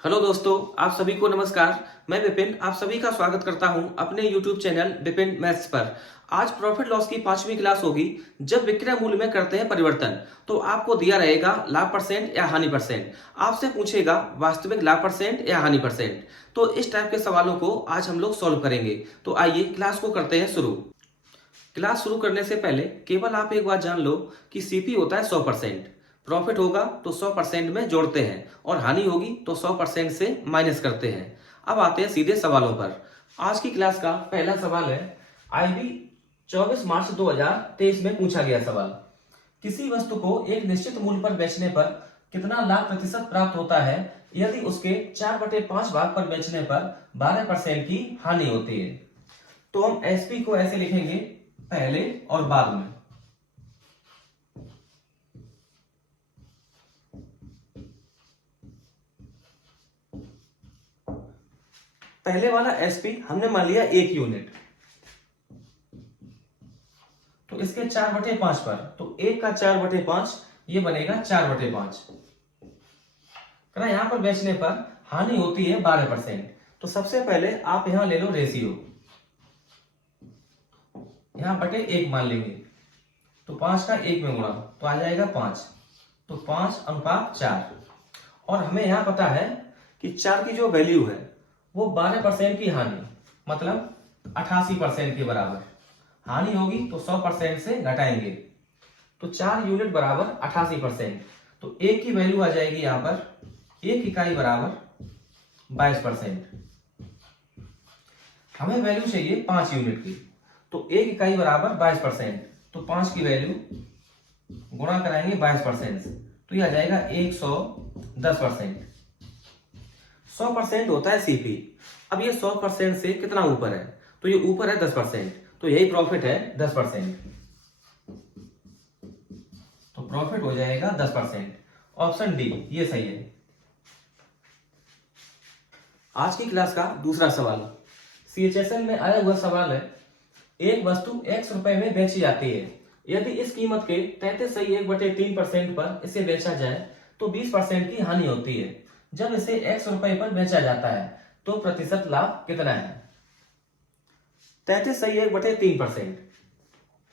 Hello दोस्तों, आप सभी को नमस्कार। मैं विपिन आप सभी का स्वागत करता हूं अपने यूट्यूब चैनल विपिन मैथ्स पर। आज प्रॉफिट लॉस की 5वीं क्लास होगी। जब विक्रय मूल्य में करते हैं परिवर्तन तो आपको दिया रहेगा लाभ परसेंट या हानि परसेंट। आपसे पूछेगा वास्तविक लाभ परसेंट या हानि परसेंट। तो इस टाइप के सवालों को आज हम लोग सॉल्व करेंगे। तो आइए क्लास को करते हैं शुरू। क्लास शुरू करने से पहले केवल आप एक बात जान लो कि सीपी होता है 100%। प्रॉफिट होगा तो 100% में जोड़ते हैं और हानि होगी तो 100% से माइनस करते हैं। अब आते हैं सीधे सवालों पर। आज की क्लास का पहला सवाल है आईबी 24 मार्च 2023 में पूछा गया सवाल। किसी वस्तु को एक निश्चित मूल्य पर बेचने पर कितना लाभ प्रतिशत प्राप्त होता है यदि उसके 4/5 भाग पर बेचने पर 12% की हानि होती है। तो हम एसपी को ऐसे लिखेंगे पहले और बाद में। पहले वाला एसपी हमने मान लिया 1 यूनिट, तो इसके 4/5 पर, तो 1 का 4/5 ये बनेगा 4/5। यहां पर बेचने पर हानि होती है 12%। तो सबसे पहले आप यहां ले लो रेशियो, यहां बटे 1 मान लेंगे। तो 5 का 1 में गुणा तो आ जाएगा 5, तो 5/4। और हमें यहां पता है कि 4 की जो वैल्यू है वो 12% की हानि, मतलब 88% के बराबर। हानि होगी तो 100% से घटाएंगे, तो 4 यूनिट बराबर 88%। तो 1 की वैल्यू आ जाएगी यहां पर 1 इकाई बराबर 22%। हमें वैल्यू चाहिए 5 यूनिट की, तो 1 इकाई बराबर 22%। तो 5 की वैल्यू गुणा कराएंगे 22% से, तो ये आ जाएगा 110%। 100% होता है सीपी। अब ये 100% से कितना ऊपर है, तो ये ऊपर है 10%, तो यही प्रॉफिट है 10%। तो प्रॉफिट हो जाएगा 10%। ऑप्शन डी ये सही है। आज की क्लास का दूसरा सवाल सीएचएसएल में आया हुआ सवाल है। एक वस्तु x रुपए में बेची जाती है। यदि इस कीमत के 33.1/3% पर इसे बेचा जाए तो 20% की हानि होती है। जब इसे x रुपए पर बेचा जाता है तो प्रतिशत लाभ कितना है। 33.1/3%,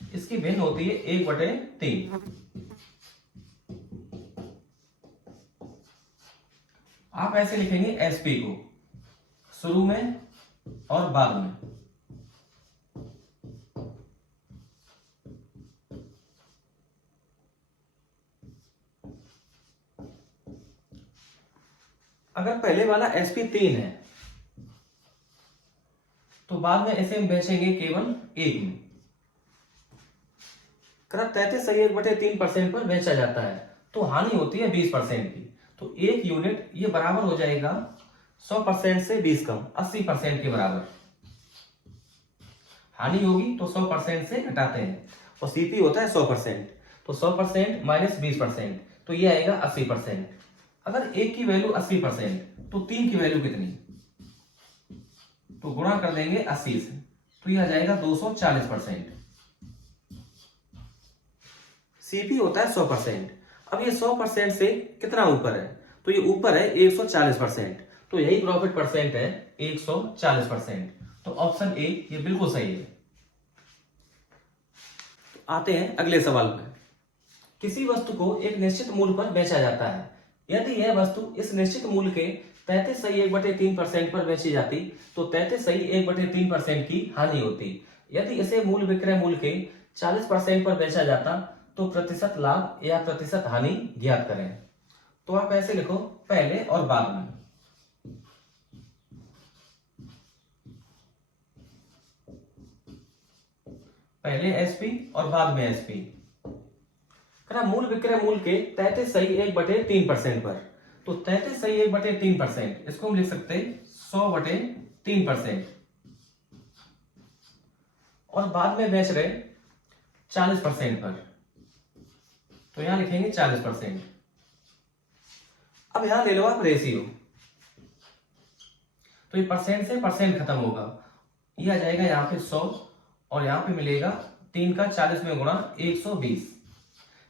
इसकी भिन्न होती है 1/3। आप ऐसे लिखेंगे एसपी को शुरू में और बाद में। अगर पहले वाला एसपी 3 है तो बाद में इसे हम बेचेंगे केवल 1 में। 33.1/3% पर बेचा जाता है तो हानि होती है 20% की। तो 1 यूनिट ये बराबर हो जाएगा 100% से 20 कम 80% के बराबर। हानि होगी तो 100% से घटाते हैं और सीपी होता है 100%। तो 100% माइनस 20%, तो ये आएगा 80%। अगर 1 की वैल्यू 80% तो 3 की वैल्यू कितनी, तो गुणा कर देंगे 80 से, तो ये आ जाएगा 240%। सीपी होता है 100%। अब ये 100% से कितना ऊपर है, तो ये ऊपर है 140%। तो यही प्रॉफिट परसेंट है 140%। तो ऑप्शन ए ये बिल्कुल सही है। आते हैं अगले सवाल में। किसी वस्तु को एक निश्चित मूल्य पर बेचा जाता है। यदि यह वस्तु इस निश्चित मूल्य के 33.1/3% पर बेची जाती तो 33.1/3% की हानि होती। यदि इसे मूल विक्रय मूल्य के 40% पर बेचा जाता तो प्रतिशत लाभ या प्रतिशत हानि ज्ञात करें। तो आप ऐसे लिखो पहले और बाद में। पहले एसपी और बाद में एसपी। मूल विक्रय मूल्य के 33.1/3% पर, तो 33.1/3% इसको हम लिख सकते हैं 100/3%। और बाद में बेच रहे 40% पर, तो यहां लिखेंगे 40%। अब यहां ले लो आप रेशियो, तो ये परसेंट से परसेंट खत्म होगा। ये आ जाएगा यहां पे 100 और यहां पे मिलेगा 3 का 40 में गुणा 120।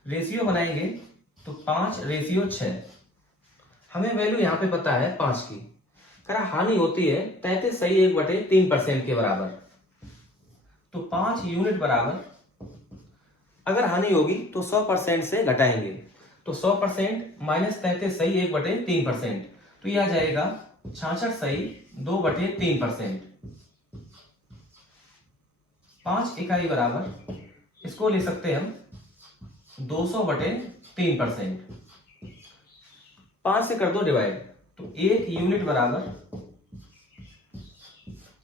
रेशियो बनाएंगे तो 5/6। हमें वैल्यू यहाँ पे पता है 5 की। कह रहा हानि होती है 33 सही 1/3% के बराबर। तो 5 यूनिट बराबर, अगर हानि होगी तो 100% से घटाएंगे। तो 100% माइनस 33 सही 1/3%, तो यह आ जाएगा 66 सही 2/3%। 5 इकाई बराबर, इसको ले सकते हम 200/3%। 5 से कर दो डिवाइड, तो 1 यूनिट बराबर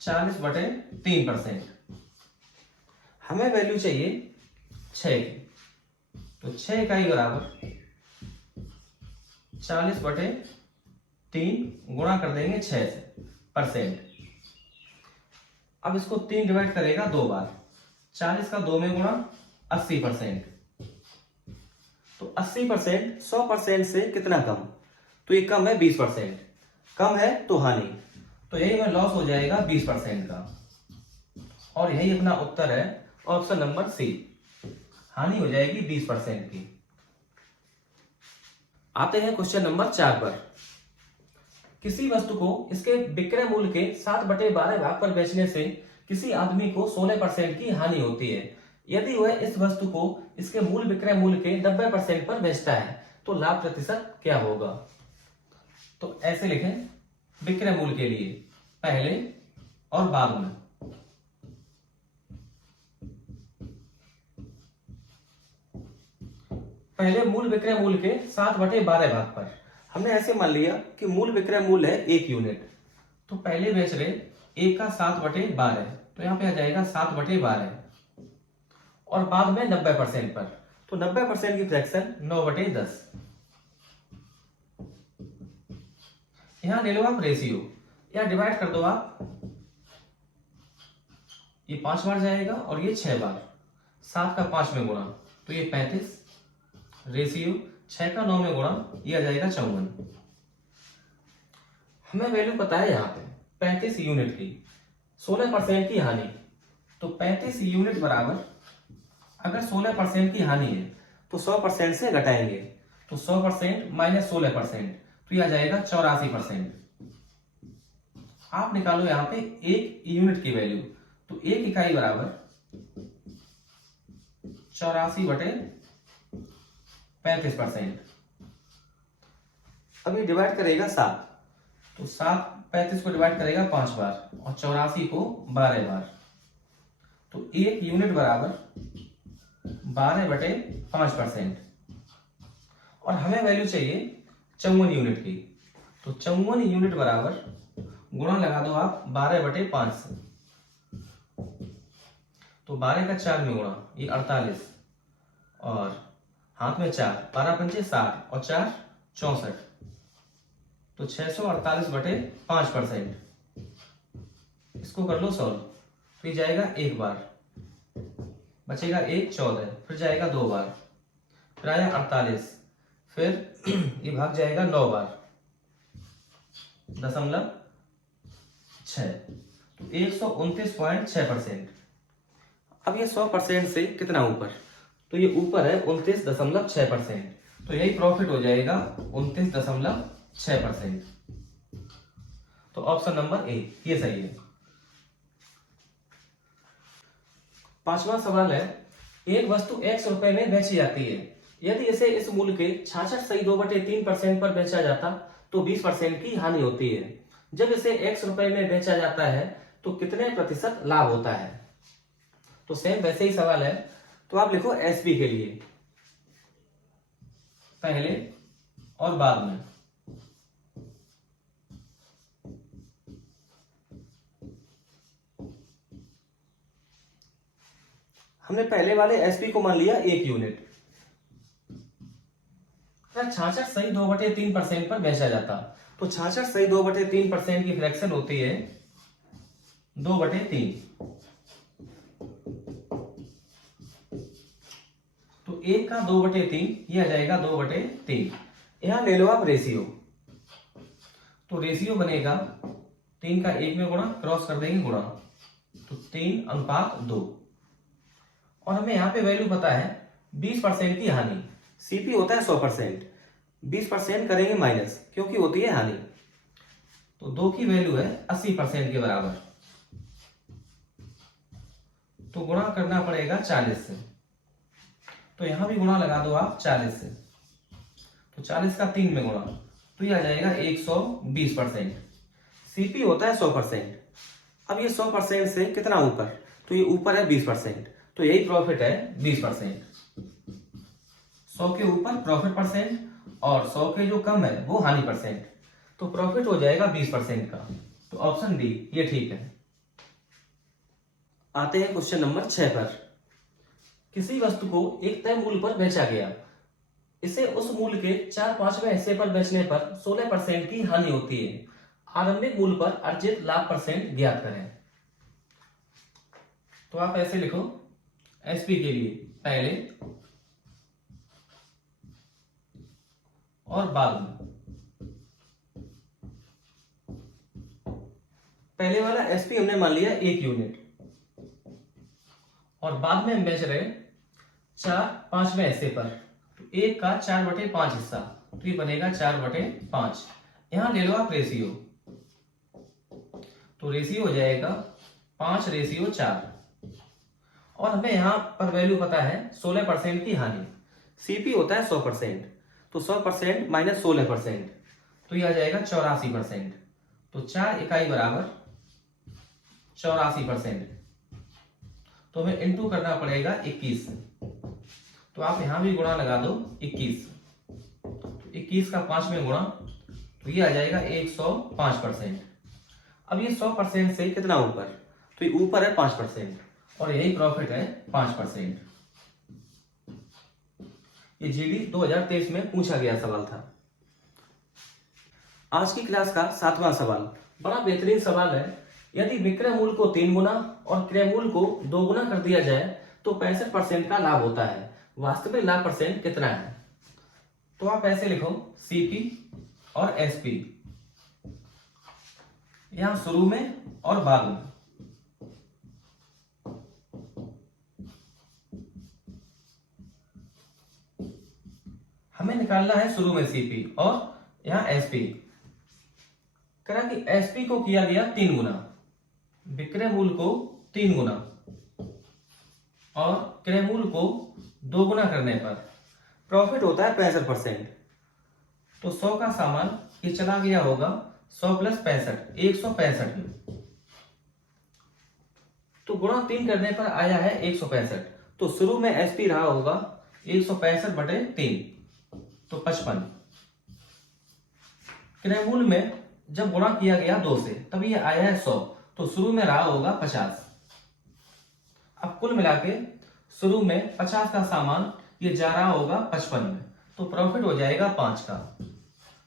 40/3%। हमें वैल्यू चाहिए 6 की, तो 6 इकाई बराबर 40/3 गुणा कर देंगे 6 से परसेंट। अब इसको 3 डिवाइड करेगा 2 बार, 40 का 2 में गुणा 80%। तो 80% 100% से कितना कम? तो ये कम है 20%। कम है तो हानि, तो यही में लॉस हो जाएगा 20% का। और यही अपना उत्तर है ऑप्शन नंबर सी, हानि हो जाएगी 20% की। आते हैं क्वेश्चन नंबर 4 पर। किसी वस्तु को इसके विक्रय मूल्य के 7/12 भाग पर बेचने से किसी आदमी को 16% की हानि होती है। यदि वह इस वस्तु को इसके मूल विक्रय मूल्य के 90% पर बेचता है तो लाभ प्रतिशत क्या होगा? तो ऐसे लिखें, विक्रय मूल्य के लिए पहले और बाद में। पहले मूल विक्रय मूल्य के 7/12 भाग पर हमने ऐसे मान लिया कि मूल विक्रय मूल्य है 1 यूनिट, तो पहले बेच रहे 1 का 7/12, तो यहां पे आ जाएगा 7/12। और बाद में 90% पर, तो 90% की फ्रैक्शन 9/10। यहां ले लो आप रेशियो, या डिवाइड कर दो आप, ये 5 बार जाएगा और ये 6 बार, 7 का 5 में गुणा, तो ये 35। रेशियो 6 का 9 में गुणा, ये आ जाएगा 54। हमें वैल्यू पता है यहाँ पे 35 यूनिट की, 16% की हानि। तो 35 यूनिट बराबर, अगर 16% की हानि है तो 100% से घटाएंगे, तो 100% माइनस 16%, तो यह आ जाएगा 84%। आप निकालो यहाँ पे 1 यूनिट की वैल्यू, तो 1 इकाई बराबर 84/35%। अब ये डिवाइड करेगा 7, तो 7 35 को डिवाइड करेगा 5 बार और 84 को 12 बार, तो 1 यूनिट बराबर 12/5%। और हमें वैल्यू चाहिए 54 यूनिट की, तो 54 यूनिट बराबर, गुणा लगा दो आप 12/5 से, तो 12 का 4 में गुणा, ये 48, और हाथ में 4, 12 पंचे 60 और 4 64, तो 648/5%। इसको कर लो सॉल्व, फिर जाएगा 1 बार, बचेगा 1 14, फिर जाएगा 2 बार, फिर आया 48, फिर ये भाग जाएगा 9 बार, 0.6, तो 129.6%। अब ये 100% से कितना ऊपर? तो ये ऊपर है 29.6%, तो यही प्रॉफिट हो जाएगा 29.6%। तो ऑप्शन नंबर ए ये सही है। 5वां सवाल है, एक वस्तु X रुपए में बेची जाती है। यदि इसे इस मूल्य के 66 सही 2/3% पर बेचा जाता तो 20% की हानि होती है। जब इसे X रुपए में बेचा जाता है तो कितने प्रतिशत लाभ होता है? तो सेम वैसे ही सवाल है, तो आप लिखो SB के लिए पहले और बाद में। हमने पहले वाले SB को मान लिया 1 यूनिट। 66 सही 2/3% पर बेचा जाता, तो 66 सही 2/3% की फ्रैक्शन होती है 2/3। तो 1 का 2/3, ये आ जाएगा 2/3। यहां ले लो आप रेशियो, तो रेशियो बनेगा 3 का 1 में गुणा, क्रॉस कर देंगे गुणा, तो 3:2। और हमें यहाँ पे वैल्यू पता है 20% की हानि, CP होता है 100%। 20% करेंगे माइनस, क्योंकि होती है हानि। तो 2 की वैल्यू है 80% के बराबर, तो गुणा करना पड़ेगा 40 से। तो यहां भी गुणा लगा दो आप 40 से, तो 40 का 3 में गुणा, तो ये आ जाएगा 120%। सीपी होता है 100%। अब ये 100% से कितना ऊपर, तो ये ऊपर है 20%, तो यही प्रॉफिट है 20%। 100 के ऊपर प्रॉफिट परसेंट और 100 के जो कम है वो हानि परसेंट, तो प्रॉफिट हो जाएगा 20% का। तो ऑप्शन डी ये ठीक है। आते हैं क्वेश्चन नंबर 6 पर। किसी वस्तु को एक तय मूल्य पर बेचा गया, इसे उस मूल्य के 4/5वें हिस्से पर बेचने पर 16% की हानि होती है। आरंभिक मूल्य पर अर्जित लाभ परसेंट ज्ञात करें। तो आप ऐसे लिखो, एसपी के लिए पहले और बाद में। पहले वाला एसपी हमने मान लिया 1 यूनिट, और बाद में हम बेच रहे 4/5वें हिस्से पर, तो 1 का 4/5 हिस्सा, तो ये बनेगा 4/5। यहां ले लो आप रेशियो, तो रेशियो हो जाएगा 5:4। और हमें यहां पर वैल्यू पता है 16% की हानि। सीपी होता है 100%, तो 100% माइनस 16%, तो ये आ जाएगा 84%। तो 4 इकाई बराबर 84%, तो हमें इंटू करना पड़ेगा 21 से। तो आप यहां भी गुणा लगा दो 21, तो 21 का 5 में गुणा, तो ये आ जाएगा 105%। अब ये 100% से कितना ऊपर, तो ये ऊपर है 5%, और यही प्रॉफिट है 5%। ये जीडी 2023 में पूछा गया सवाल था। आज की क्लास का 7वां सवाल बड़ा बेहतरीन सवाल है। यदि विक्रय मूल्य को 3 गुना और क्रय मूल्य को 2 गुना कर दिया जाए तो 65% का लाभ होता है। वास्तविक लाभ परसेंट कितना है? तो आप ऐसे लिखो, सीपी और एसपी, यहां शुरू में और बाद में। हमें निकालना है शुरू में सीपी और यहां एसपी। करा कि एसपी को किया गया 3 गुना, विक्रय मूल्य को 3 गुना और क्रय मूल्य को 2 गुना करने पर प्रॉफिट होता है 65%। तो 100 का सामान ये चला गया होगा 100 प्लस 65, 165 में, तो गुणा 3 करने पर आया है 165। तो शुरू में एसपी रहा होगा 165/3, तो 55। क्रय मूल्य में जब गुणा किया गया 2 से तब ये आया है 100, तो शुरू में रहा होगा 50। अब कुल मिला के शुरू में 50 का सामान ये जा रहा होगा 55 में, तो प्रॉफिट हो जाएगा 5 का।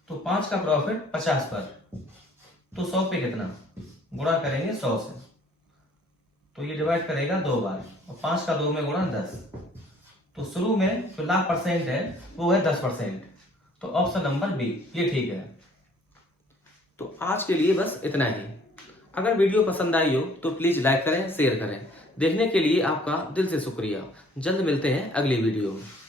तो 5 का प्रॉफिट 50 पर, तो 100 पे कितना गुणा करेंगे 100 से, तो ये डिवाइड करेगा 2 बार, और 5 का 2 में गुणा 10। तो शुरू में जो लाभ परसेंट है वो है 10%। तो ऑप्शन नंबर बी ये ठीक है। तो आज के लिए बस इतना ही। अगर वीडियो पसंद आई हो तो प्लीज लाइक करें, शेयर करें। देखने के लिए आपका दिल से शुक्रिया। जल्द मिलते हैं अगली वीडियो में।